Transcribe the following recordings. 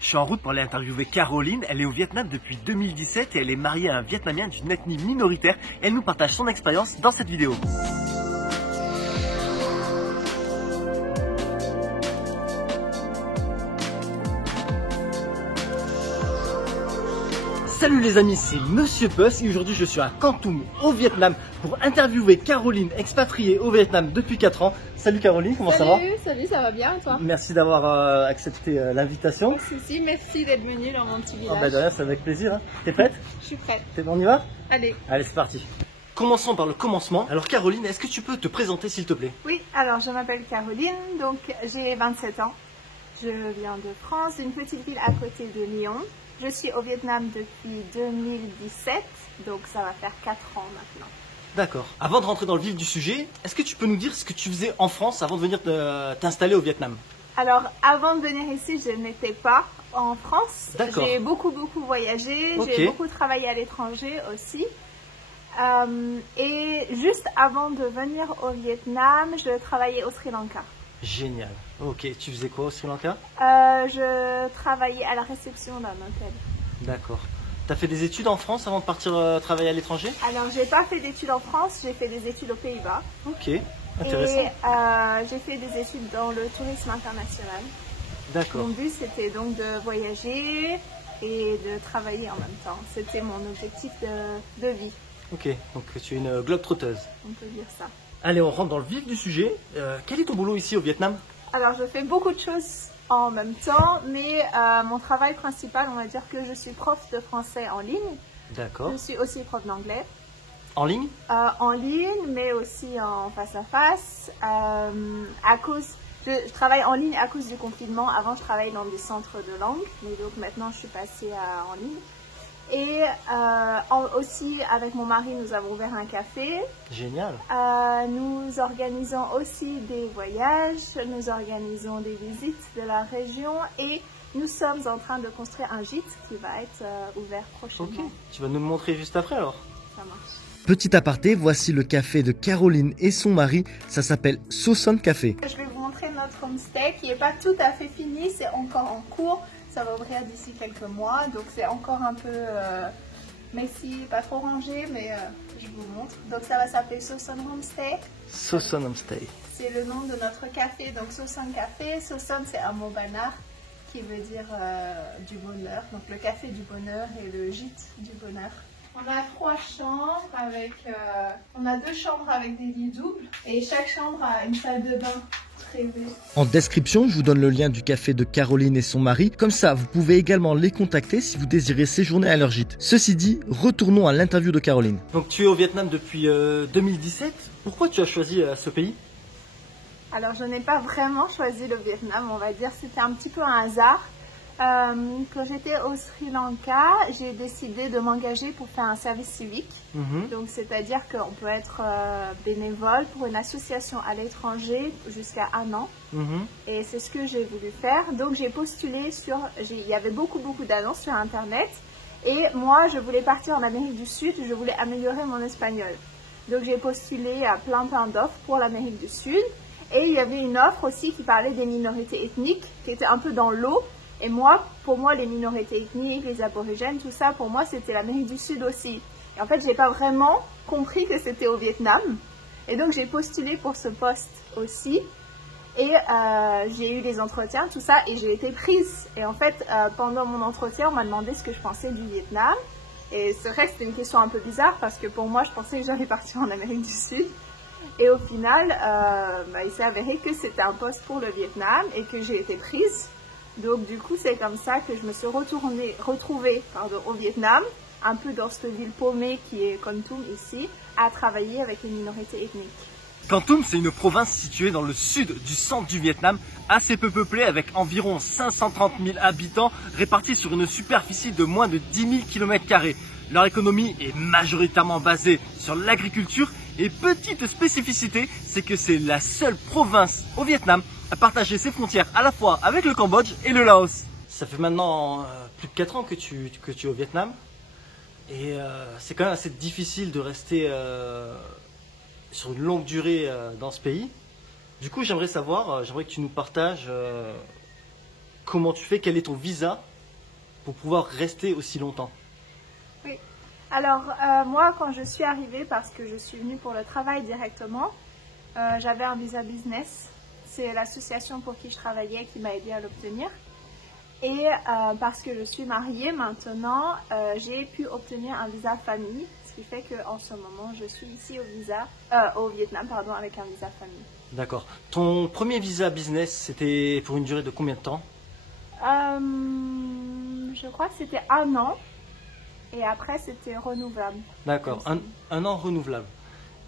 Je suis en route pour aller interviewer Caroline. Elle est au Vietnam depuis 2017 et elle est mariée à un Vietnamien d'une ethnie minoritaire. Elle nous partage son expérience dans cette vidéo. Salut les amis, c'est Monsieur Puss et aujourd'hui je suis à Kon Tum au Vietnam pour interviewer Caroline, expatriée au Vietnam depuis 4 ans. Salut Caroline, comment ça va? Salut, ça va bien et toi? Merci d'avoir accepté l'invitation. Si, merci d'être venu dans mon petit village. Ah bah de rien, c'est avec plaisir. Hein. T'es prête? Je suis prête. On y va? Allez. Allez, c'est parti. Commençons par le commencement. Alors Caroline, est-ce que tu peux te présenter s'il te plaît? Oui, alors je m'appelle Caroline, donc j'ai 27 ans. Je viens de France, d'une petite ville à côté de Lyon. Je suis au Vietnam depuis 2017, donc ça va faire 4 ans maintenant. D'accord. Avant de rentrer dans le vif du sujet, est-ce que tu peux nous dire ce que tu faisais en France avant de venir t'installer au Vietnam? Alors, avant de venir ici, je n'étais pas en France. D'accord. J'ai beaucoup voyagé, Ok. j'ai beaucoup travaillé à l'étranger aussi. Et juste avant de venir au Vietnam, je travaillais au Sri Lanka. Génial. Ok, tu faisais quoi au Sri Lanka? Je travaillais à la réception d'un hôtel. D'accord. T'as fait des études en France avant de partir travailler à l'étranger? Alors, j'ai pas fait d'études en France, j'ai fait des études aux Pays-Bas. Ok, intéressant. Et j'ai fait des études dans le tourisme international. D'accord. Mon but, c'était donc de voyager et de travailler en même temps. C'était mon objectif de vie, Ok, donc tu es une globe-trotteuse. on peut dire ça. Allez, on rentre dans le vif du sujet. Quel est ton boulot ici au Vietnam? Alors, je fais beaucoup de choses en même temps, mais mon travail principal, on va dire que je suis prof de français en ligne. D'accord. Je suis aussi prof d'anglais. En ligne? En ligne, mais aussi en face à face. Je travaille en ligne à cause du confinement. Avant, je travaillais dans des centres de langue, mais donc maintenant, je suis passée en ligne. Et aussi, avec mon mari, nous avons ouvert un café. Génial. Nous organisons aussi des voyages, nous organisons des visites de la région et nous sommes en train de construire un gîte qui va être ouvert prochainement. Ok, tu vas nous le montrer juste après alors. Ça marche. Petit aparté, voici le café de Caroline et son mari. Ça s'appelle So Son Café. Je vais vous montrer notre homestay qui n'est pas tout à fait fini, c'est encore en cours. Ça va ouvrir d'ici quelques mois, donc c'est encore un peu messy, pas trop rangé, mais je vous montre. Donc ça va s'appeler So Son Homestay. So Son Homestay. C'est le nom de notre café, donc So Son Café. So Son, c'est un mot banard qui veut dire du bonheur. Donc le café du bonheur et le gîte du bonheur. On a 3 chambres avec, on a 2 chambres avec des lits doubles et chaque chambre a une salle de bain privée. En description, je vous donne le lien du café de Caroline et son mari. Comme ça, vous pouvez également les contacter si vous désirez séjourner à leur gîte. Ceci dit, retournons à l'interview de Caroline. Donc tu es au Vietnam depuis 2017. Pourquoi tu as choisi ce pays? Alors je n'ai pas vraiment choisi le Vietnam, on va dire, c'était un petit peu un hasard. Quand j'étais au Sri Lanka, j'ai décidé de m'engager pour faire un service civique. Donc c'est-à-dire qu'on peut être bénévole pour une association à l'étranger jusqu'à 1 an. Et c'est ce que j'ai voulu faire. Donc j'ai postulé il y avait beaucoup d'annonces sur Internet. Et moi, je voulais partir en Amérique du Sud, je voulais améliorer mon espagnol. Donc j'ai postulé à plein d'offres pour l'Amérique du Sud. Et il y avait une offre aussi qui parlait des minorités ethniques, qui était un peu dans l'eau. Et moi, pour moi, les minorités ethniques, les aborigènes, tout ça, pour moi, c'était l'Amérique du Sud aussi. Et en fait, j'ai pas vraiment compris que c'était au Vietnam. Et donc, j'ai postulé pour ce poste aussi. Et j'ai eu des entretiens, tout ça, et j'ai été prise. Et en fait, pendant mon entretien, on m'a demandé ce que je pensais du Vietnam. Et c'est vrai que c'était une question un peu bizarre, parce que pour moi, je pensais que j'allais partir en Amérique du Sud. Et au final, il s'est avéré que c'était un poste pour le Vietnam et que j'ai été prise. Donc du coup, c'est comme ça que je me suis retrouvée au Vietnam, un peu dans cette ville paumée qui est Kon Tum ici, à travailler avec les minorités ethniques. Kon Tum, c'est une province située dans le sud du centre du Vietnam, assez peu peuplée avec environ 530 000 habitants répartis sur une superficie de moins de 10 000 km². Leur économie est majoritairement basée sur l'agriculture et petite spécificité, c'est que c'est la seule province au Vietnam à partager ses frontières à la fois avec le Cambodge et le Laos. Ça fait maintenant plus de 4 ans que tu es au Vietnam et c'est quand même assez difficile de rester sur une longue durée dans ce pays. Du coup, j'aimerais savoir, j'aimerais que tu nous partages comment tu fais, quel est ton visa pour pouvoir rester aussi longtemps? Oui. Alors, moi, quand je suis arrivée, parce que je suis venue pour le travail directement, j'avais un visa business. C'est l'association pour qui je travaillais qui m'a aidée à l'obtenir. Et parce que je suis mariée maintenant, j'ai pu obtenir un visa famille, ce qui fait qu'en ce moment, je suis ici au Vietnam, pardon, avec un visa famille. D'accord. Ton premier visa business, c'était pour une durée de combien de temps? Je crois que c'était 1 an et après c'était renouvelable. D'accord, un an renouvelable.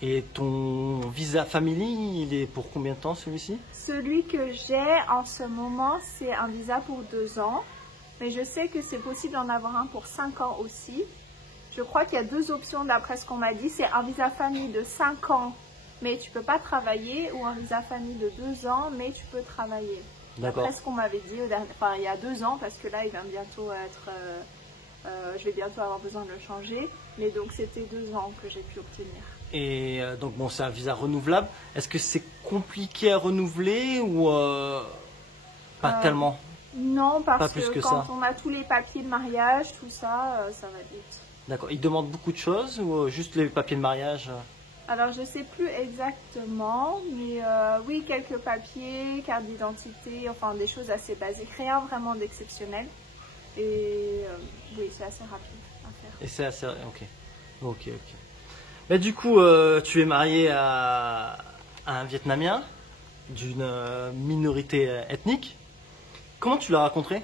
Et ton visa family, il est pour combien de temps celui-ci? Celui que j'ai en ce moment, c'est un visa pour 2 ans. Mais je sais que c'est possible d'en avoir un pour 5 ans aussi. Je crois qu'il y a 2 options d'après ce qu'on m'a dit. C'est un visa famille de 5 ans, mais tu peux pas travailler, ou un visa famille de 2 ans, mais tu peux travailler. D'accord. Après ce qu'on m'avait dit il y a 2 ans, parce que là, il va bientôt être... je vais bientôt avoir besoin de le changer. Mais donc, c'était 2 ans que j'ai pu obtenir. Et donc bon, c'est un visa renouvelable. Est-ce que c'est compliqué à renouveler ou pas tellement? Non, parce Pas plus que que quand ça. on a tous les papiers de mariage, tout ça, ça va vite. D'accord. Ils demandent beaucoup de choses ou juste les papiers de mariage? Alors, je sais plus exactement, mais oui, quelques papiers, carte d'identité, enfin des choses assez basiques, rien vraiment d'exceptionnel. Et oui, c'est assez rapide à faire. Et c'est assez... Ok. Ok, ok. Mais du coup, tu es marié à un Vietnamien d'une minorité ethnique. Comment tu l'as rencontré?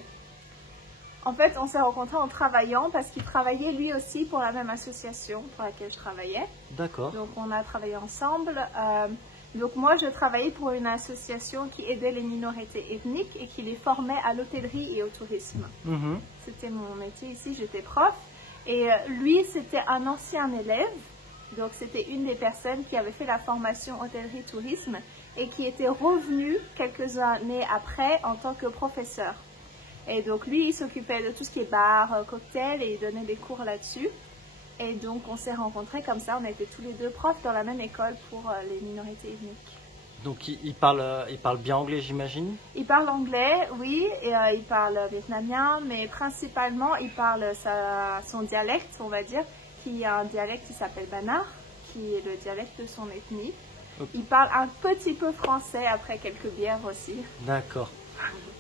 En fait, on s'est rencontrés en travaillant parce qu'il travaillait lui aussi pour la même association pour laquelle je travaillais. D'accord. Donc, on a travaillé ensemble. Donc, moi, je travaillais pour une association qui aidait les minorités ethniques et qui les formait à l'hôtellerie et au tourisme. Mhm. C'était mon métier ici, j'étais prof. Et lui, c'était un ancien élève. Donc, c'était une des personnes qui avait fait la formation hôtellerie-tourisme et qui était revenu quelques années après en tant que professeur. Et donc, lui, il s'occupait de tout ce qui est bar, cocktail et il donnait des cours là-dessus. Et donc, on s'est rencontrés comme ça. On était tous les deux profs dans la même école pour les minorités ethniques. Donc il parle bien anglais, j'imagine? Il parle anglais, oui, et il parle vietnamien, mais principalement, il parle son dialecte, on va dire, qui est un dialecte qui s'appelle Bannar, qui est le dialecte de son ethnie. Okay. Il parle un petit peu français après quelques bières aussi. D'accord.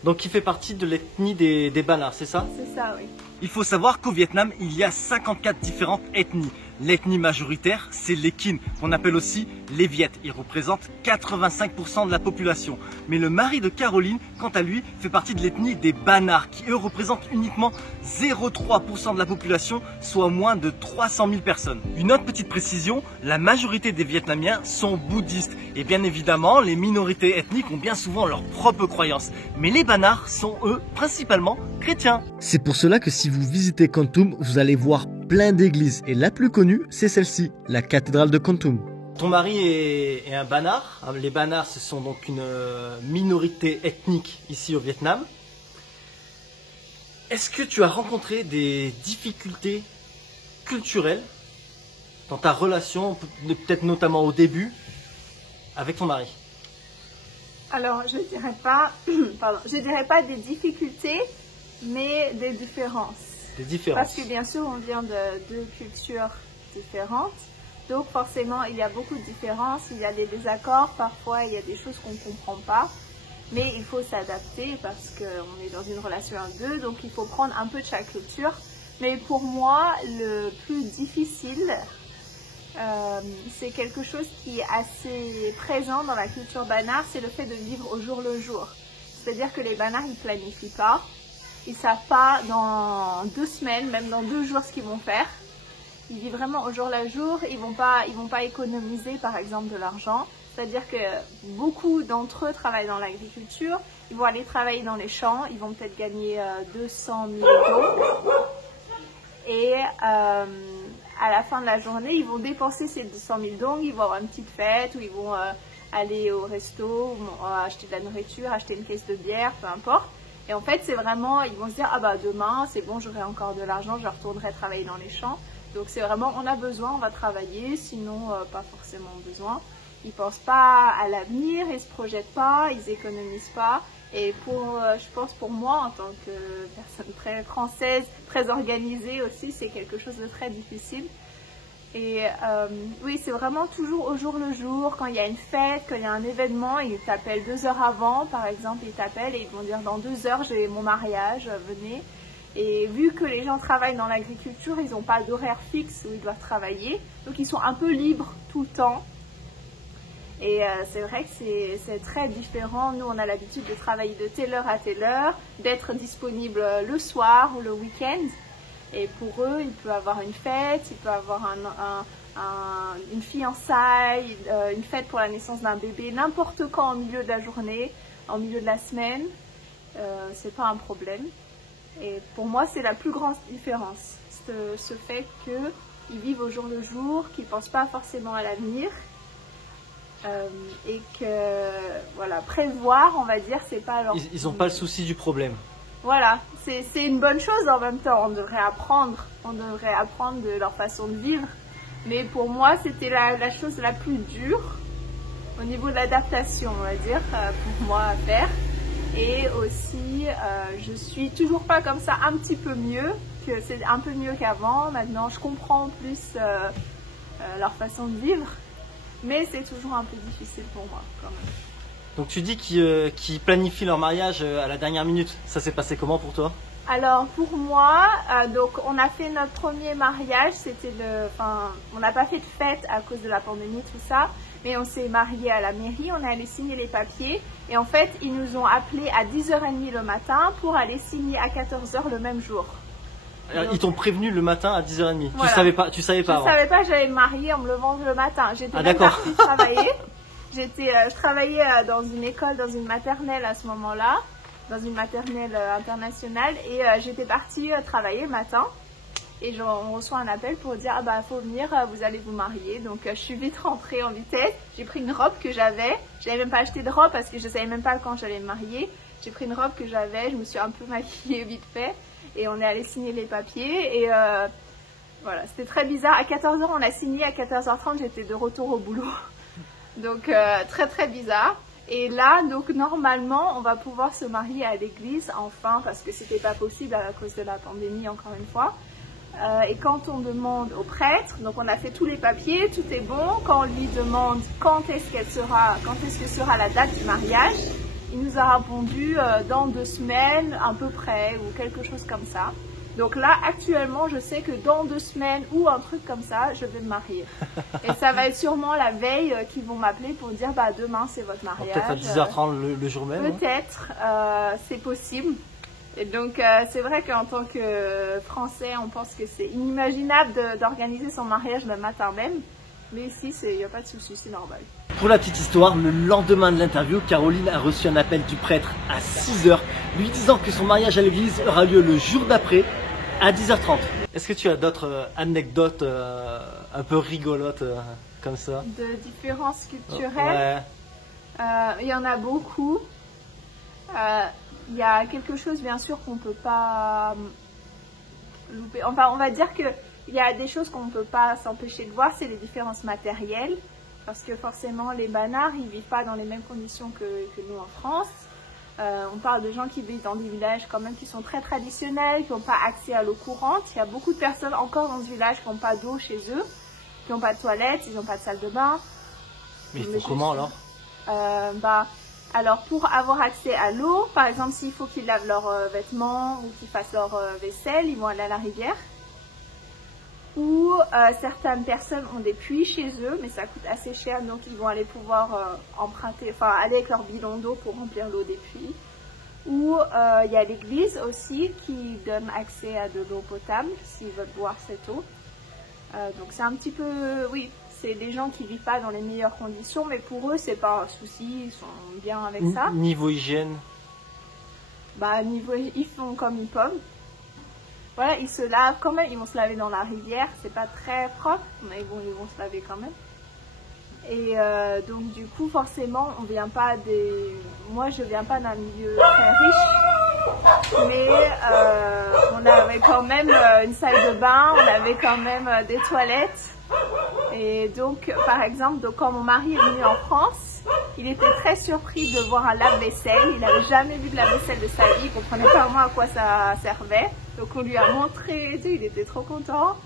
Donc il fait partie de l'ethnie des Bannars, c'est ça? C'est ça, oui. Il faut savoir qu'au Vietnam, il y a 54 différentes ethnies. L'ethnie majoritaire, c'est les Kin, qu'on appelle aussi les Viet. Ils représentent 85% de la population. Mais le mari de Caroline, quant à lui, fait partie de l'ethnie des Bannars, qui eux représentent uniquement 0,3% de la population, soit moins de 300 000 personnes. Une autre petite précision, la majorité des Vietnamiens sont bouddhistes. Et bien évidemment, les minorités ethniques ont bien souvent leurs propres croyances. Mais les Bannars sont eux, principalement chrétiens. C'est pour cela que si vous visitez Kon Tum, vous allez voir plein d'églises et la plus connue, c'est celle-ci, la cathédrale de Kon Tum. Ton mari est un Bannar. Les Bannars, ce sont donc une minorité ethnique ici au Vietnam. Est-ce que tu as rencontré des difficultés culturelles dans ta relation, peut-être notamment au début, avec ton mari? Alors, je dirais pas, je dirais pas des difficultés, mais des différences. Des différences. Parce que bien sûr, on vient de 2 cultures différentes. Donc forcément, il y a beaucoup de différences, il y a des désaccords, parfois il y a des choses qu'on ne comprend pas. Mais il faut s'adapter parce qu'on est dans une relation à 2, donc il faut prendre un peu de chaque culture. Mais pour moi, le plus difficile, c'est quelque chose qui est assez présent dans la culture Bannar, c'est le fait de vivre au jour le jour. C'est-à-dire que les Bannars, ils ne planifient pas. Ils ne savent pas dans 2 semaines, même dans 2 jours, ce qu'ils vont faire. Ils vivent vraiment au jour le jour. Ils vont pas économiser, par exemple, de l'argent. C'est-à-dire que beaucoup d'entre eux travaillent dans l'agriculture. Ils vont aller travailler dans les champs. Ils vont peut-être gagner 200 000 dong. Et à la fin de la journée, ils vont dépenser ces 200 000 dong. Ils vont avoir une petite fête où ils vont aller au resto, acheter de la nourriture, acheter une caisse de bière, peu importe. Et en fait, c'est vraiment, ils vont se dire, ah bah demain, c'est bon, j'aurai encore de l'argent, je retournerai travailler dans les champs. Donc c'est vraiment, on a besoin, on va travailler, sinon pas forcément besoin. Ils pensent pas à l'avenir, ils se projettent pas, ils économisent pas. Et je pense pour moi, en tant que personne très française, très organisée aussi, c'est quelque chose de très difficile. Et oui, c'est vraiment toujours au jour le jour, quand il y a une fête, quand il y a un événement, ils t'appellent 2 heures avant, par exemple, ils t'appellent et ils vont dire dans 2 heures j'ai mon mariage, venez. Et vu que les gens travaillent dans l'agriculture, ils n'ont pas d'horaire fixe où ils doivent travailler, donc ils sont un peu libres tout le temps. Et c'est vrai que c'est très différent. Nous, on a l'habitude de travailler de telle heure à telle heure, d'être disponible le soir ou le week-end. Et pour eux, il peut avoir une fête, il peut avoir une fiançaille, une fête pour la naissance d'un bébé, n'importe quand au milieu de la journée, au milieu de la semaine. C'est pas un problème. Et pour moi, c'est la plus grande différence. Ce fait qu'ils vivent au jour le jour, qu'ils ne pensent pas forcément à l'avenir. Et que voilà, prévoir, on va dire, c'est pas leur... Ils n'ont pas le souci du problème. Voilà, c'est une bonne chose en même temps. On devrait apprendre de leur façon de vivre. Mais pour moi, c'était la chose la plus dure au niveau de l'adaptation, on va dire, pour moi à faire. Et aussi, je suis toujours pas comme ça, un petit peu mieux, que c'est un peu mieux qu'avant. Maintenant, je comprends plus leur façon de vivre. Mais c'est toujours un peu difficile pour moi quand même. Donc tu dis qu'ils planifient leur mariage à la dernière minute. Ça s'est passé comment pour toi? Alors pour moi, donc on a fait notre premier mariage. On n'a pas fait de fête à cause de la pandémie, tout ça. Mais on s'est mariés à la mairie, on est allé signer les papiers. Et en fait, ils nous ont appelés à 10h30 le matin pour aller signer à 14h le même jour. Alors, ils t'ont prévenu le matin à 10h30. Voilà. Tu savais pas avant. Je savais pas, j'allais me marier en me levant le matin. J'étais même d'accord. partie travailler. Je travaillais dans une école, dans une maternelle à ce moment-là, dans une maternelle internationale. Et j'étais partie travailler le matin. Et on reçoit un appel pour dire, ah bah faut venir, vous allez vous marier. Donc je suis vite rentrée en vitesse. J'ai pris une robe que j'avais. Je n'avais même pas acheté de robe parce que je savais même pas quand j'allais me marier. J'ai pris une robe que j'avais, je me suis un peu maquillée vite fait. Et on est allé signer les papiers. Et voilà, c'était très bizarre. À 14h, on a signé. À 14h30, j'étais de retour au boulot. Donc très très bizarre. Et là, donc normalement, on va pouvoir se marier à l'église, enfin, parce que c'était pas possible à cause de la pandémie, encore une fois. Et quand on demande au prêtre, donc on a fait tous les papiers, tout est bon. Quand on lui demande quand est-ce que sera la date du mariage, il nous a répondu dans 2 semaines, à peu près, ou quelque chose comme ça. Donc là, actuellement, je sais que dans 2 semaines ou un truc comme ça, je vais me marier. Et ça va être sûrement la veille qu'ils vont m'appeler pour dire, bah demain c'est votre mariage. Peut-être à 10h30 le jour même. Peut-être, c'est possible. Et donc c'est vrai qu'en tant que Français, on pense que c'est inimaginable d'organiser son mariage le matin même. Mais ici, il n'y a pas de souci, c'est normal. Pour la petite histoire, le lendemain de l'interview, Caroline a reçu un appel du prêtre à 6h, lui disant que son mariage à l'église aura lieu le jour d'après, à 10h30. Est-ce que tu as d'autres anecdotes un peu rigolotes comme ça? De différences culturelles? Ouais. Il y en a beaucoup. Il y a quelque chose, bien sûr, qu'on ne peut pas louper. Enfin, on va dire qu'il y a des choses qu'on ne peut pas s'empêcher de voir, c'est les différences matérielles. Parce que forcément, les Banards, ils ne vivent pas dans les mêmes conditions que nous en France. On parle de gens qui vivent dans des villages quand même qui sont très traditionnels, qui n'ont pas accès à l'eau courante. Il y a beaucoup de personnes encore dans ce village qui n'ont pas d'eau chez eux, qui n'ont pas de toilettes, ils n'ont pas de salle de bain. Mais ils font comment alors? Alors pour avoir accès à l'eau, par exemple s'il faut qu'ils lavent leurs vêtements ou qu'ils fassent leur vaisselle, ils vont aller à la rivière. Ou certaines personnes ont des puits chez eux, mais ça coûte assez cher, donc ils vont aller pouvoir aller avec leur bidon d'eau pour remplir l'eau des puits. Ou il y a l'église aussi qui donne accès à de l'eau potable s'ils veulent boire cette eau. Donc c'est un petit peu, oui, c'est des gens qui ne vivent pas dans les meilleures conditions, mais pour eux c'est pas un souci, ils sont bien avec ça. Niveau hygiène? Ils font comme ils peuvent. Voilà, ils se lavent quand même, ils vont se laver dans la rivière, c'est pas très propre, mais bon, ils vont se laver quand même. Et donc du coup, forcément, moi je viens pas d'un milieu très riche, mais on avait quand même une salle de bain, on avait quand même des toilettes. Et donc, par exemple, quand mon mari est venu en France, Il était très surpris de voir un lave-vaisselle. Il n'avait jamais vu de lave-vaisselle de sa vie. Il ne comprenait pas vraiment à quoi ça servait. Donc on lui a montré et tout. Il était trop content.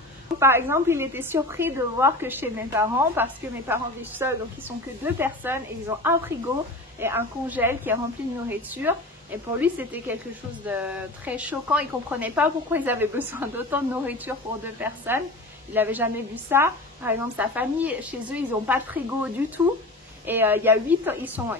Par exemple, il était surpris de voir que chez mes parents, parce que mes parents vivent seuls, donc ils sont que 2 personnes et ils ont un frigo et un congèle qui est rempli de nourriture. Et pour lui, c'était quelque chose de très choquant. Il ne comprenait pas pourquoi ils avaient besoin d'autant de nourriture pour 2 personnes. Il n'avait jamais vu ça. Par exemple, sa famille, chez eux, ils n'ont pas de frigo du tout. Et il y a 8,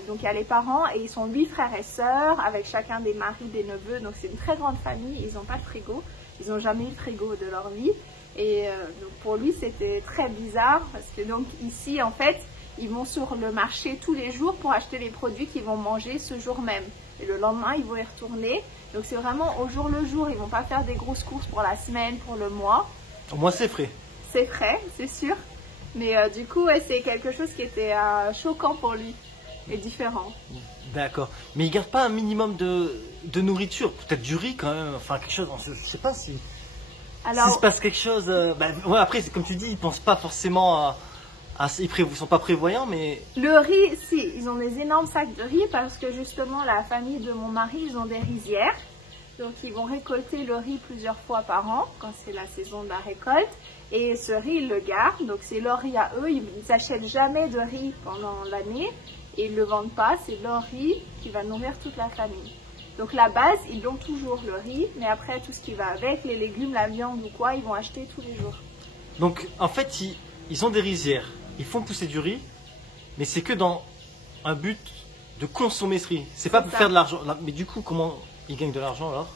donc il y a les parents et ils sont 8 frères et sœurs avec chacun des maris, des neveux. Donc c'est une très grande famille. Ils n'ont pas de frigo. Ils n'ont jamais eu de frigo de leur vie. Et donc pour lui, c'était très bizarre parce que donc ici, en fait, ils vont sur le marché tous les jours pour acheter les produits qu'ils vont manger ce jour même. Et le lendemain, ils vont y retourner. Donc c'est vraiment au jour le jour. Ils ne vont pas faire des grosses courses pour la semaine, pour le mois. Au moins, c'est frais. C'est frais, c'est sûr. Mais du coup, ouais, c'est quelque chose qui était choquant pour lui et différent. D'accord. Mais il garde pas un minimum de nourriture, peut-être du riz quand même, enfin quelque chose, je sais pas si... Alors, s'il se passe quelque chose, ouais, après, comme tu dis, ils pensent pas forcément ils sont pas prévoyants, mais... le riz, si, ils ont des énormes sacs de riz parce que justement, la famille de mon mari, ils ont des rizières. Donc, ils vont récolter le riz plusieurs fois par an, quand c'est la saison de la récolte. Et ce riz, ils le gardent, donc c'est leur riz à eux. Ils n'achètent jamais de riz pendant l'année et ils ne le vendent pas. C'est leur riz qui va nourrir toute la famille. Donc la base, ils ont toujours le riz, mais après tout ce qui va avec, les légumes, la viande ou quoi, ils vont acheter tous les jours. Donc en fait, ils ont des rizières, ils font pousser du riz, mais c'est que dans un but de consommer ce riz. C'est pas pour faire de l'argent. Mais du coup, comment ils gagnent de l'argent alors?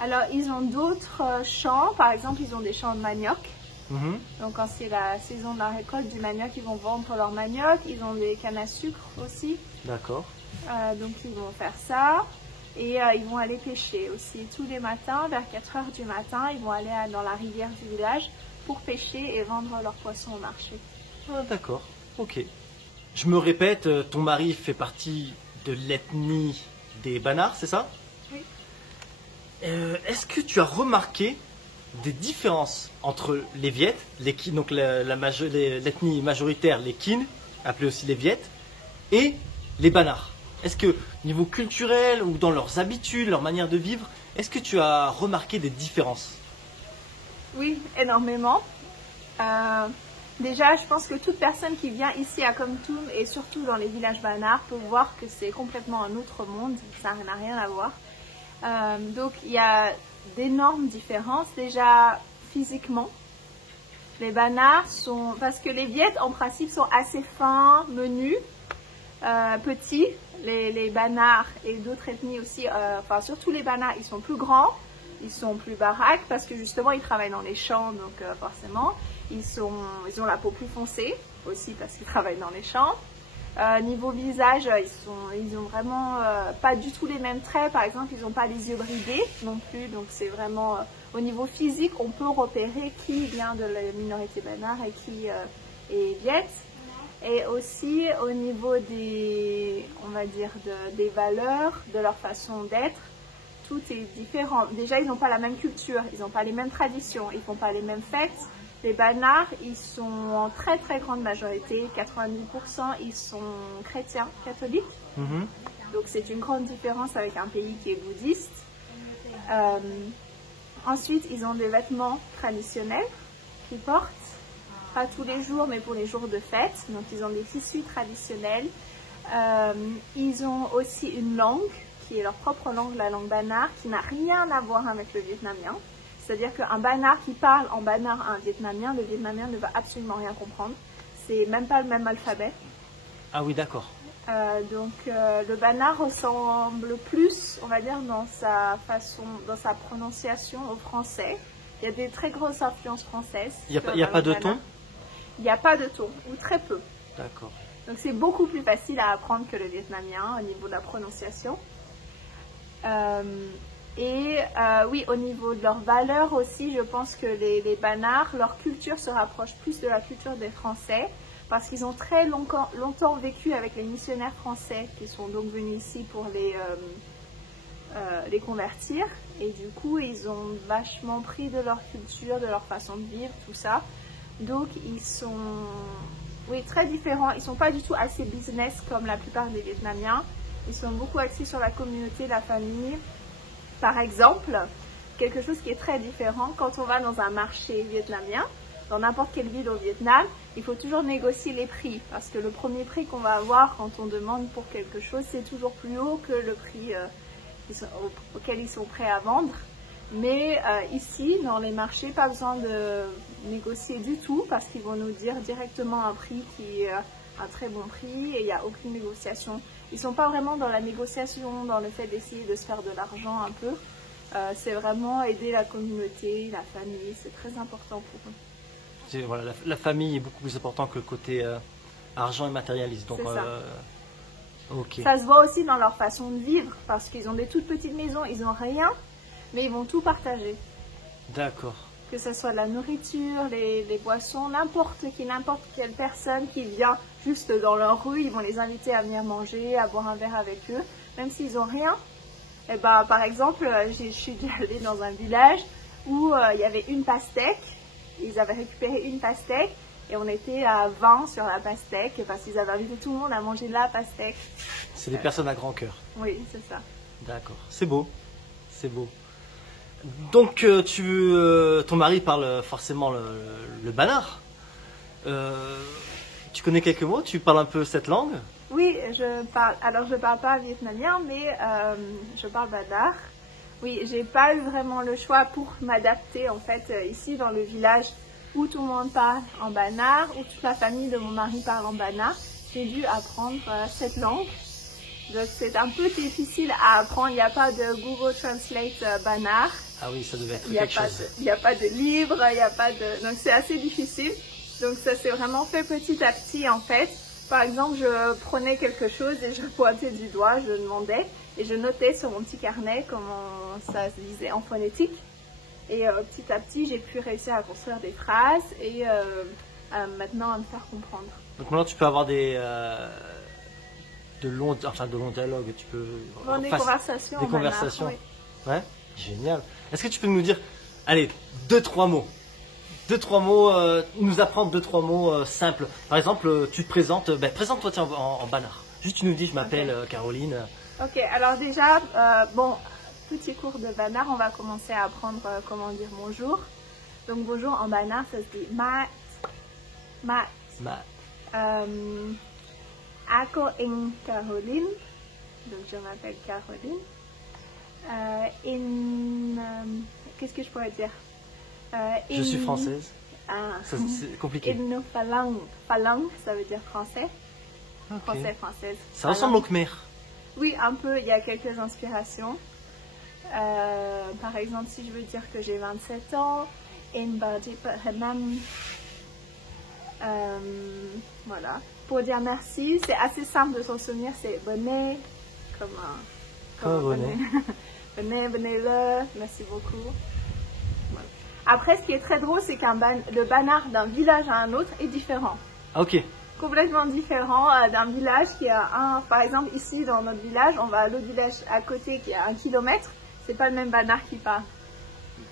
Alors ils ont d'autres champs, par exemple ils ont des champs de manioc. Donc quand c'est la saison de la récolte du manioc, ils vont vendre leur manioc. Ils ont des cannes à sucre aussi. D'accord. Donc ils vont faire ça. Et ils vont aller pêcher aussi. Tous les matins, vers 4 heures du matin, ils vont aller dans la rivière du village pour pêcher et vendre leurs poissons au marché. Ah, d'accord, ok. Je me répète, ton mari fait partie de l'ethnie des Banars, c'est ça? Oui. Est-ce que tu as remarqué des différences entre les Viettes, donc l'ethnie majoritaire, les Kin, appelés aussi les Viettes, et les Banars? Est-ce que, niveau culturel ou dans leurs habitudes, leur manière de vivre, est-ce que tu as remarqué des différences? Oui, énormément. Déjà, je pense que toute personne qui vient ici à Komtum et surtout dans les villages Banars peut voir que c'est complètement un autre monde, ça n'a rien à voir. Donc, il y a d'énormes différences. Déjà, physiquement, les Banars sont... Parce que les Viettes, en principe, sont assez fins, menus, petits. Les Banars et d'autres ethnies aussi, enfin surtout les Banars, ils sont plus grands, ils sont plus baraques parce que justement ils travaillent dans les champs, donc forcément ils ont la peau plus foncée aussi parce qu'ils travaillent dans les champs. Niveau visage, ils ont vraiment pas du tout les mêmes traits. Par exemple, ils n'ont pas les yeux bridés non plus, donc c'est vraiment au niveau physique, on peut repérer qui vient de la minorité Banar et qui est Viet. Et aussi au niveau des, on va dire, des valeurs, de leur façon d'être, tout est différent. Déjà, ils n'ont pas la même culture, ils n'ont pas les mêmes traditions, ils ne font pas les mêmes fêtes. Les Banars, ils sont en très très grande majorité, 90%, ils sont chrétiens, catholiques. Donc c'est une grande différence avec un pays qui est bouddhiste. Ensuite, ils ont des vêtements traditionnels qu'ils portent. Pas tous les jours, mais pour les jours de fête. Donc, ils ont des tissus traditionnels. Ils ont aussi une langue, qui est leur propre langue, la langue Banar, qui n'a rien à voir avec le vietnamien. C'est-à-dire qu'un Banar qui parle en Banar à un vietnamien, le vietnamien ne va absolument rien comprendre. C'est même pas le même alphabet. Ah oui, d'accord. Donc, le Banar ressemble plus, on va dire, dans sa façon, dans sa prononciation au français. Il y a des très grosses influences françaises. Il n'y a pas de ton? Il n'y a pas de ton, ou très peu. D'accord. Donc c'est beaucoup plus facile à apprendre que le vietnamien au niveau de la prononciation. Oui, au niveau de leurs valeurs aussi, je pense que les Banars, leur culture se rapproche plus de la culture des Français parce qu'ils ont très longtemps vécu avec les missionnaires français qui sont donc venus ici pour les convertir. Et du coup, ils ont vachement pris de leur culture, de leur façon de vivre, tout ça. Donc, ils sont Oui, très différents. Ils ne sont pas du tout assez business comme la plupart des Vietnamiens. Ils sont beaucoup axés sur la communauté, la famille. Par exemple, quelque chose qui est très différent, quand on va dans un marché vietnamien, dans n'importe quelle ville au Vietnam, il faut toujours négocier les prix. Parce que le premier prix qu'on va avoir quand on demande pour quelque chose, c'est toujours plus haut que le prix auquel ils sont prêts à vendre. Mais ici, dans les marchés, pas besoin de négocier du tout parce qu'ils vont nous dire directement un prix qui est un très bon prix et il n'y a aucune négociation. Ils ne sont pas vraiment dans la négociation, dans le fait d'essayer de se faire de l'argent un peu. C'est vraiment aider la communauté, la famille, c'est très important pour eux. Voilà, la famille est beaucoup plus importante que le côté argent et matérialiste. Donc, c'est ça. Okay. Ça se voit aussi dans leur façon de vivre parce qu'ils ont des toutes petites maisons, ils n'ont rien. Mais ils vont tout partager. D'accord. Que ce soit la nourriture, les boissons, n'importe quelle personne qui vient juste dans leur rue, ils vont les inviter à venir manger, à boire un verre avec eux, même s'ils n'ont rien. Et ben, par exemple, je suis déjà allée dans un village où il y avait une pastèque. Ils avaient récupéré une pastèque et on était à 20 sur la pastèque parce qu'ils avaient invité tout le monde à manger de la pastèque. C'est des personnes à grand cœur. Oui, c'est ça. D'accord. C'est beau. C'est beau. Donc, ton mari parle forcément le bannar. Tu connais quelques mots? Tu parles un peu cette langue? Oui, je parle. Alors, je parle pas vietnamien, mais je parle bannar. Oui, j'ai pas eu vraiment le choix pour m'adapter en fait ici dans le village où tout le monde parle en bannar, où toute la famille de mon mari parle en bannar. J'ai dû apprendre cette langue. Donc, c'est un peu difficile à apprendre. Il n'y a pas de Google Translate bannar. Ah oui, ça devait être quelque chose. Il n'y a pas de livre, il n'y a pas de... Donc c'est assez difficile. Donc ça s'est vraiment fait petit à petit en fait. Par exemple, je prenais quelque chose et je pointais du doigt, je demandais et je notais sur mon petit carnet comment ça se disait en phonétique. Et petit à petit, j'ai pu réussir à construire des phrases et maintenant à me faire comprendre. Donc maintenant, tu peux avoir de longs dialogues, tu peux... Des conversations. Des conversations. Oui. Ouais, génial. Est-ce que tu peux nous dire, allez, 2-3 mots. 2-3 mots, nous apprendre 2-3 mots simples. Par exemple, tu te présentes, présente-toi tiens, en bannar. Juste tu nous dis, je m'appelle Caroline. Ok, alors déjà, petit cours de bannar, on va commencer à apprendre comment dire bonjour. Donc bonjour en bannar, ça se dit mat. Ako ing Caroline, donc je m'appelle Caroline. Qu'est-ce que je pourrais dire? Je suis française. C'est compliqué. In Falang. Falang, ça veut dire français. Okay. Française. Ça ressemble au Khmer. Oui, un peu, il y a quelques inspirations. Par exemple, si je veux dire que j'ai 27 ans, In Badi Hanam. Voilà. Pour dire merci, c'est assez simple de s'en souvenir, c'est bonnet, comme bonnet. Bonnet, merci beaucoup. Voilà. Après, ce qui est très drôle, c'est le bannar d'un village à un autre est différent. Ok. Complètement différent d'un village qui a par exemple ici dans notre village, on va à l'autre village à côté qui est à 1 kilomètre, c'est pas le même bannar qui parle.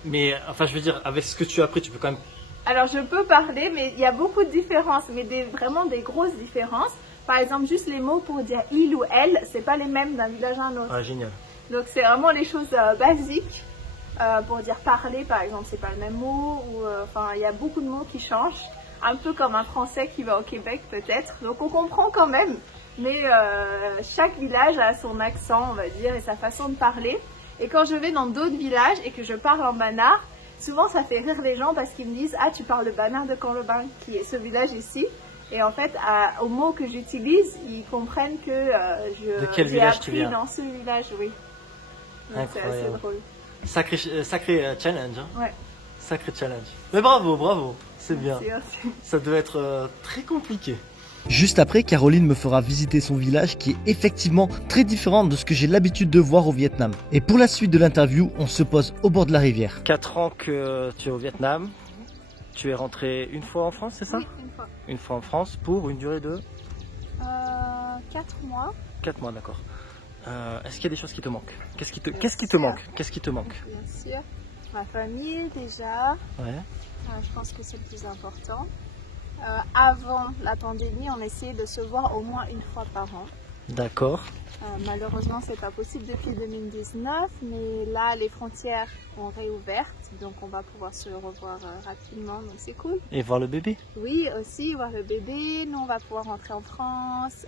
Mais enfin, je veux dire, avec ce que tu as appris, tu peux quand même... Alors, je peux parler, mais il y a beaucoup de différences, mais vraiment des grosses différences. Par exemple, juste les mots pour dire il ou elle, c'est pas les mêmes d'un village à un autre. Ah, génial. Donc, c'est vraiment les choses basiques. Pour dire parler, par exemple, c'est pas le même mot. Enfin, il y a beaucoup de mots qui changent. Un peu comme un Français qui va au Québec, peut-être. Donc, on comprend quand même. Mais chaque village a son accent, on va dire, et sa façon de parler. Et quand je vais dans d'autres villages et que je parle en bannar, souvent, ça fait rire les gens parce qu'ils me disent « Ah, tu parles le bannar de Canlebin, qui est ce village ici. » Et en fait, aux mots que j'utilise, ils comprennent que j'ai appris dans ce village, oui. Donc c'est assez drôle. Sacré challenge. Hein. Ouais. Sacré challenge. Mais bravo, c'est bien. Merci. Ça doit être très compliqué. Juste après, Caroline me fera visiter son village qui est effectivement très différent de ce que j'ai l'habitude de voir au Vietnam. Et pour la suite de l'interview, on se pose au bord de la rivière. 4 ans que tu es au Vietnam. Tu es rentré une fois en France, c'est ça? Oui, une fois. Une fois en France pour une durée de 4 mois. 4 mois, d'accord. Est-ce qu'il y a des choses qui te manquent? Qu'est-ce qui te manque? Bien sûr. Ma famille déjà. Ouais. Je pense que c'est le plus important. Avant la pandémie, on essayait de se voir au moins une fois par an. D'accord. Malheureusement, c'est pas possible depuis 2019, mais là, les frontières ont réouvert, donc on va pouvoir se revoir rapidement, donc c'est cool. Et voir le bébé? Oui, aussi voir le bébé. Nous, on va pouvoir rentrer en France.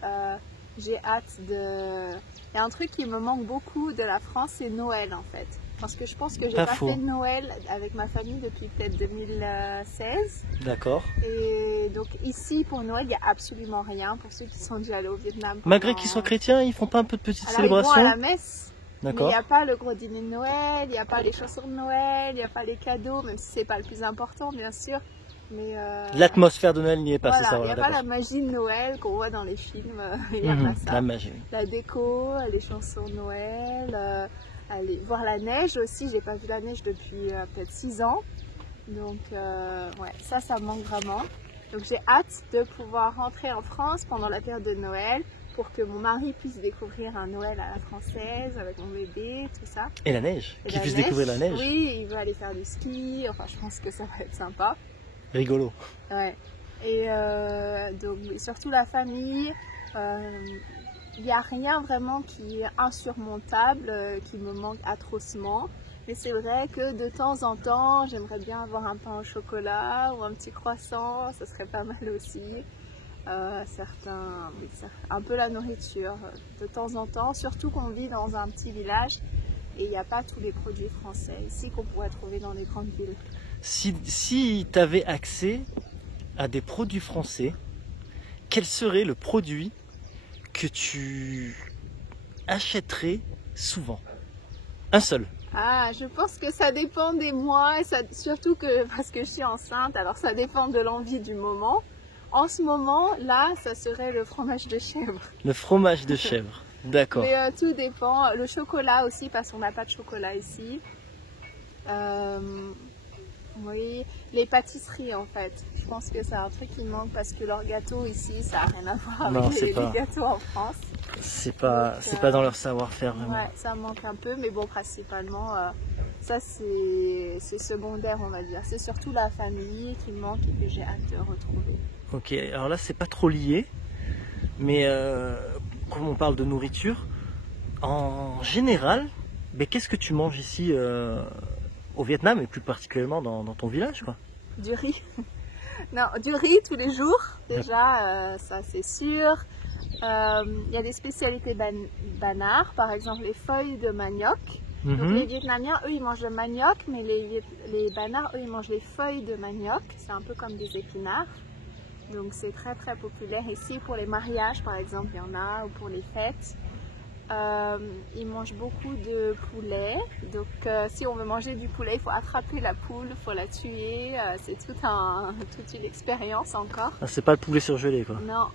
J'ai hâte de... Il y a un truc qui me manque beaucoup de la France, c'est Noël en fait. Parce que je pense que j'ai pas fait Noël avec ma famille depuis peut-être 2016. D'accord. Et donc ici, pour Noël, il n'y a absolument rien pour ceux qui sont déjà allés au Vietnam. Malgré qu'ils soient chrétiens, ils font pas un peu de petites Alors, célébrations? Ils vont à la messe. D'accord. Mais il n'y a pas le gros dîner de Noël, il n'y a pas les chansons de Noël, il n'y a pas les cadeaux, même si c'est pas le plus important, bien sûr. Mais l'atmosphère de Noël n'y est pas, voilà, c'est ça? Il n'y a pas la magie de Noël qu'on voit dans les films. Il n'y a pas ça. La magie. La déco, les chansons de Noël, aller voir la neige aussi. J'ai pas vu la neige depuis peut-être 6 ans. Donc ouais, ça me manque vraiment. Donc j'ai hâte de pouvoir rentrer en France pendant la période de Noël pour que mon mari puisse découvrir un Noël à la française avec mon bébé, tout ça. Et la neige, qu'il puisse découvrir la neige. Oui, il veut aller faire du ski, enfin je pense que ça va être sympa. Rigolo. Ouais. Et donc surtout la famille, il n'y a rien vraiment qui est insurmontable, qui me manque atrocement. Mais c'est vrai que de temps en temps, j'aimerais bien avoir un pain au chocolat ou un petit croissant, ça serait pas mal aussi. Un peu la nourriture de temps en temps, surtout qu'on vit dans un petit village et il n'y a pas tous les produits français ici qu'on pourrait trouver dans les grandes villes. Si tu avais accès à des produits français, quel serait le produit que tu achèterais souvent? Un seul. Ah, je pense que ça dépend des mois, surtout que parce que je suis enceinte, alors ça dépend de l'envie du moment. En ce moment, là, ça serait le fromage de chèvre. Le fromage de chèvre, d'accord. Mais tout dépend. Le chocolat aussi, parce qu'on n'a pas de chocolat ici. Oui, les pâtisseries en fait. Je pense que c'est un truc qui manque parce que leurs gâteaux ici, ça n'a rien à voir avec les gâteaux en France. C'est pas dans leur savoir-faire vraiment. Ouais, ça manque un peu, mais bon, principalement, ça c'est secondaire, on va dire. C'est surtout la famille qui me manque et que j'ai hâte de retrouver. Ok, alors là, c'est pas trop lié, mais comme on parle de nourriture, en général, qu'est-ce que tu manges ici au Vietnam et plus particulièrement dans ton village, quoi? Du riz. Non, du riz tous les jours, déjà, ça c'est sûr. Il y a des spécialités banards, par exemple les feuilles de manioc. Donc les Vietnamiens, eux, ils mangent le manioc, mais les banards, eux, ils mangent les feuilles de manioc. C'est un peu comme des épinards. Donc c'est très très populaire ici pour les mariages, par exemple, il y en a, ou pour les fêtes. Ils mangent beaucoup de poulet. Donc si on veut manger du poulet, il faut attraper la poule, il faut la tuer. C'est toute une expérience encore. Ah, c'est pas le poulet surgelé, quoi. Non.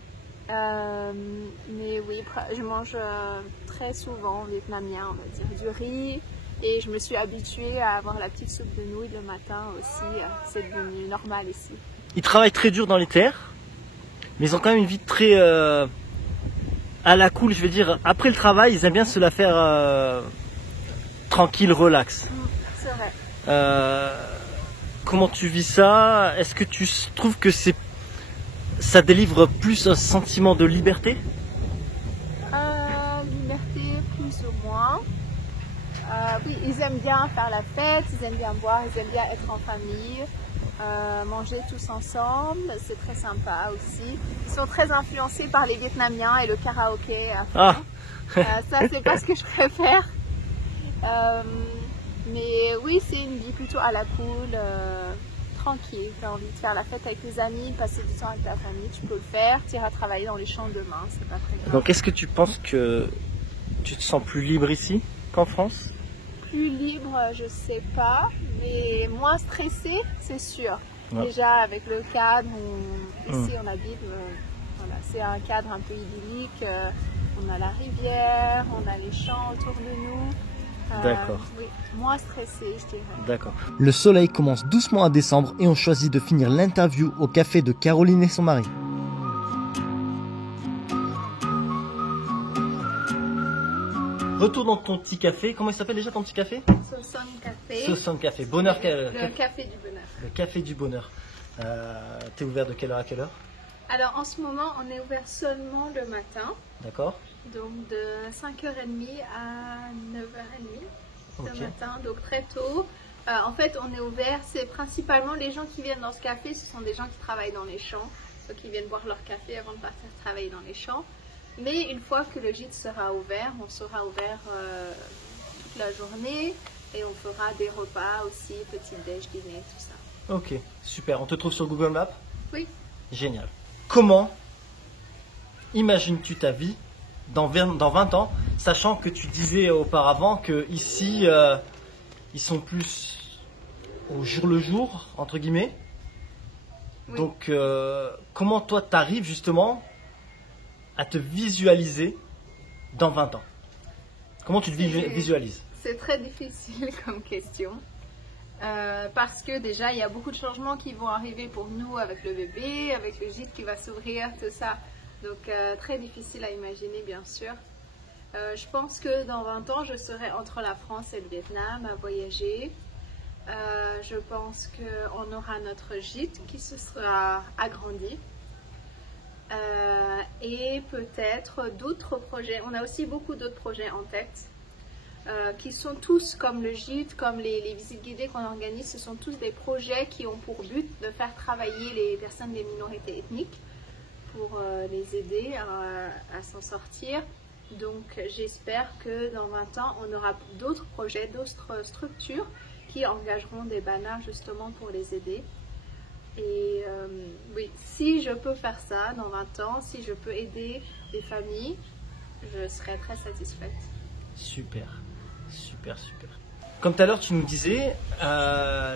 Mais oui, je mange très souvent vietnamien, on va dire, du riz. Et je me suis habituée à avoir la petite soupe de nouilles le matin aussi. C'est devenu normal ici. Ils travaillent très dur dans les terres, mais ils ont quand même une vie très à la cool, je veux dire. Après le travail, ils aiment bien se la faire tranquille, relax. C'est vrai. Comment tu vis ça? Est-ce que tu trouves que ça délivre plus un sentiment de liberté? Liberté, plus ou moins. Oui, ils aiment bien faire la fête, ils aiment bien boire, ils aiment bien être en famille, manger tous ensemble, c'est très sympa aussi. Ils sont très influencés par les Vietnamiens et le karaoké à fond. Ça, c'est pas ce que je préfère. Mais oui, c'est une vie plutôt à la cool. Tranquille, tu as envie de faire la fête avec tes amis, passer du temps avec ta famille, tu peux le faire, tu iras travailler dans les champs demain, c'est pas très grave. Donc est-ce que tu penses que tu te sens plus libre ici qu'en France? Plus libre, je sais pas, mais moins stressée, c'est sûr. Ouais. Déjà avec le cadre, ici on habite, voilà, c'est un cadre un peu idyllique, on a la rivière, on a les champs autour de nous. D'accord. Oui, moins stressé, je dirais. D'accord. Le soleil commence doucement à descendre et on choisit de finir l'interview au café de Caroline et son mari. Retour dans ton petit café. Comment il s'appelle déjà ton petit café? Soson Café. Soson Café. Bonheur. Le café du bonheur. Le café du bonheur. T'es ouvert de quelle heure à quelle heure? Alors en ce moment, on est ouvert seulement le matin, D'accord. donc de 5h30 à 9h30 Ok. le matin, donc très tôt. En fait, on est ouvert, c'est principalement les gens qui viennent dans ce café, ce sont des gens qui travaillent dans les champs, ceux qui viennent boire leur café avant de partir travailler dans les champs. Mais une fois que le gîte sera ouvert, on sera ouvert toute la journée et on fera des repas aussi, petit-déj, dîner, tout ça. Ok, super. On te trouve sur Google Maps? Oui. Génial. Comment imagines-tu ta vie dans 20 ans, sachant que tu disais auparavant que ici, ils sont plus au jour le jour, entre guillemets. Oui. Donc, comment toi, t'arrives justement à te visualiser dans 20 ans? Comment tu te visualises? C'est très difficile comme question. Parce que déjà, il y a beaucoup de changements qui vont arriver pour nous avec le bébé, avec le gîte qui va s'ouvrir, tout ça. Donc, très difficile à imaginer, bien sûr. Je pense que dans 20 ans, je serai entre la France et le Vietnam à voyager. Je pense qu'on aura notre gîte qui se sera agrandi. Et peut-être d'autres projets. On a aussi beaucoup d'autres projets en tête. Qui sont tous comme le gîte, comme les visites guidées qu'on organise, ce sont tous des projets qui ont pour but de faire travailler les personnes des minorités ethniques pour les aider à s'en sortir. Donc j'espère que dans 20 ans, on aura d'autres projets, d'autres structures qui engageront des banards justement pour les aider. Et oui, si je peux faire ça dans 20 ans, si je peux aider des familles, je serai très satisfaite. Super, super, super. Comme tout à l'heure, tu nous disais,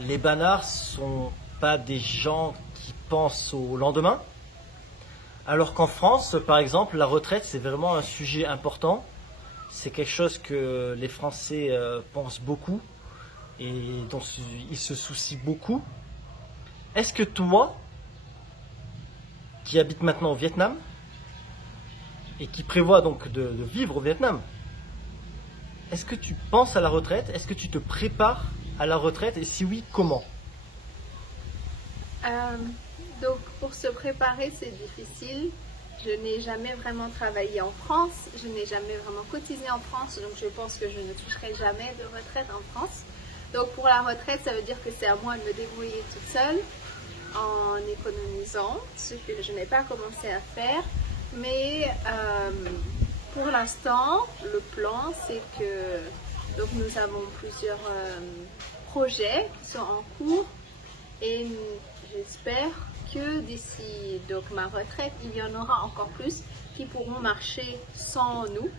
les banards sont pas des gens qui pensent au lendemain. Alors qu'en France, par exemple, la retraite, c'est vraiment un sujet important. C'est quelque chose que les Français pensent beaucoup et dont ils se soucient beaucoup. Est-ce que toi, qui habites maintenant au Vietnam et qui prévoit donc de vivre au Vietnam, est-ce que tu penses à la retraite? Est-ce que tu te prépares à la retraite? Et si oui, comment? Donc pour se préparer, c'est difficile. Je n'ai jamais vraiment travaillé en France, je n'ai jamais vraiment cotisé en France, donc je pense que je ne toucherai jamais de retraite en France. Donc pour la retraite, ça veut dire que c'est à moi de me débrouiller toute seule en économisant, ce que je n'ai pas commencé à faire. Mais pour l'instant, le plan, c'est que donc nous avons plusieurs projets qui sont en cours et j'espère que d'ici donc ma retraite, il y en aura encore plus qui pourront marcher sans nous.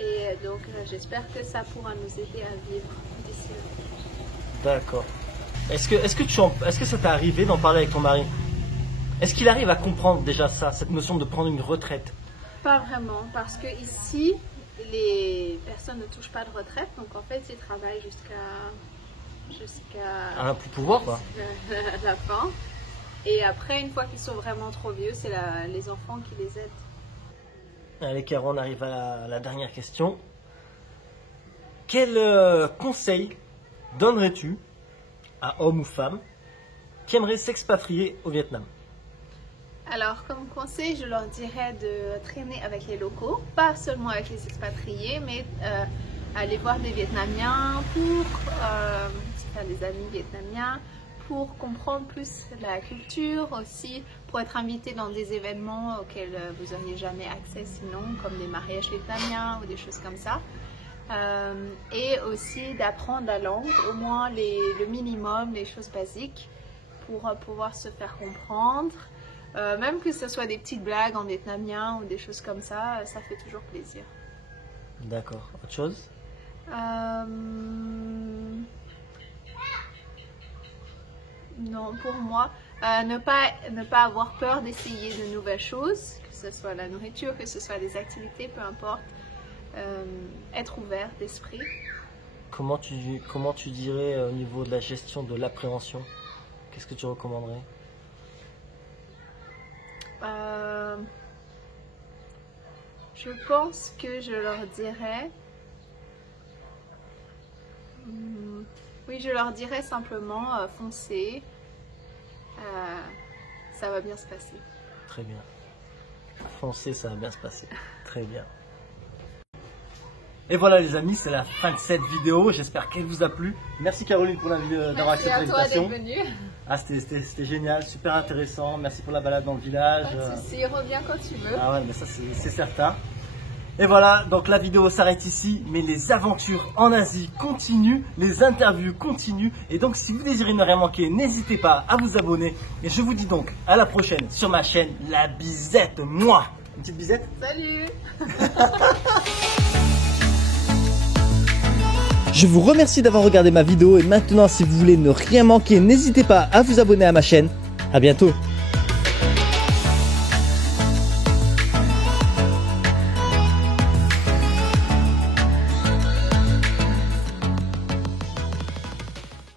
Et donc j'espère que ça pourra nous aider à vivre d'ici là. D'accord. Est-ce que ça t'est arrivé d'en parler avec ton mari? Est-ce qu'il arrive à comprendre déjà ça, cette notion de prendre une retraite? Pas vraiment, parce que ici, les personnes ne touchent pas de retraite, donc en fait, ils travaillent jusqu'à Un pouvoir, quoi. la fin. Et après, une fois qu'ils sont vraiment trop vieux, c'est les enfants qui les aident. Allez, Caro, on arrive à la dernière question. Quel conseil donnerais-tu à homme ou femme qui aimerait s'expatrier au Vietnam? Alors, comme conseil, je leur dirais de traîner avec les locaux, pas seulement avec les expatriés, mais aller voir des Vietnamiens pour faire des amis vietnamiens, pour comprendre plus la culture aussi, pour être invité dans des événements auxquels vous n'auriez jamais accès sinon, comme des mariages vietnamiens ou des choses comme ça. Et aussi d'apprendre la langue, au moins le minimum, les choses basiques, pour pouvoir se faire comprendre. Même que ce soit des petites blagues en vietnamien ou des choses comme ça fait toujours plaisir. D'accord. Autre chose? Non, pour moi, ne pas avoir peur d'essayer de nouvelles choses, que ce soit la nourriture, que ce soit des activités, peu importe. Être ouvert d'esprit. Comment tu dirais au niveau de la gestion de l'appréhension? Qu'est-ce que tu recommanderais? Je pense que je leur dirais... oui, je leur dirais simplement foncez. ça va bien se passer. Très bien. Foncez, ça va bien se passer. Très bien. Et voilà les amis, c'est la fin de cette vidéo. J'espère qu'elle vous a plu. Merci Caroline pour d'avoir accepté l'invitation. Merci à toi d'être venue. Ah, c'était génial, super intéressant. Merci pour la balade dans le village. Pas de souci, reviens quand tu veux. Ah ouais, mais ça c'est certain. Et voilà, donc la vidéo s'arrête ici, mais les aventures en Asie continuent, les interviews continuent. Et donc si vous désirez ne rien manquer, n'hésitez pas à vous abonner. Et je vous dis donc à la prochaine sur ma chaîne La Bizette. Moi, une petite bisette. Salut. Je vous remercie d'avoir regardé ma vidéo et maintenant si vous voulez ne rien manquer, n'hésitez pas à vous abonner à ma chaîne. À bientôt.